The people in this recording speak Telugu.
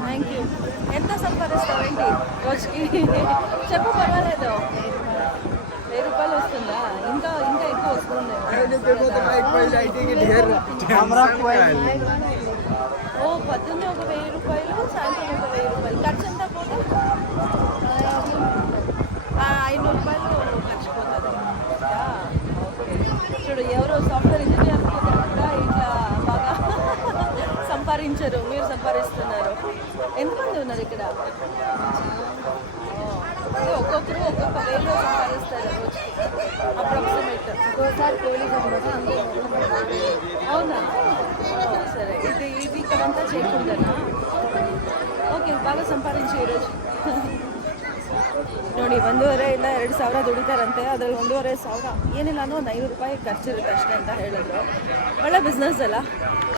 Thank you. ఎంత సంపాదిస్తావేంటి రోజుకి? చెప్పు, పర్వాలేదు. 1000 రూపాయలు వస్తుందా? ఇంకా ఇంకా ఎక్కువ వస్తుంది. ఓ, పొద్దున్నే ఒక 1000 రూపాయలు, సాయంత్రం ఒక 1000 రూపాయలు. ఖర్చు ఎంత పోతే 500 రూపాయలు ఖర్చు పోతుంది. చూడు, ఎవరో సాఫ్ట్వేర్ ఇంజనీర్ కూడా ఇట్లా బాగా సంపాదించరు, మీరు సంపాదిస్తున్నారు. ఎంతమంది ఉన్నారు ఇక్కడ? ఒక్కొక్కరు ఒక్కొక్క వేలో సంపాదిస్తారు రోజుకి, అప్రాక్సిమేట్. ఒక్కోసారి పోలీస్ అవునా? సరే, ఇది ఇది ఇక్కడంతా చేయకుండానా? ಓಕೆ, ಭಾಗ ಸಂಪಾದಿಸಿ ಈರೋಜು ನೋಡಿ. 1,500 ಇಲ್ಲ 2,000 ದುಡಿತಾರಂತೆ. ಅದರಲ್ಲಿ 1,500 ಏನಿಲ್ಲ ಅನ್ನೋ ಒಂದು 500 ರೂಪಾಯಿ ಖರ್ಚಿರುತ್ತೆ ಅಷ್ಟೇ ಅಂತ ಹೇಳಿದ್ರು. ಒಳ್ಳೆ ಬಿಸ್ನೆಸ್ ಅಲ್ಲ.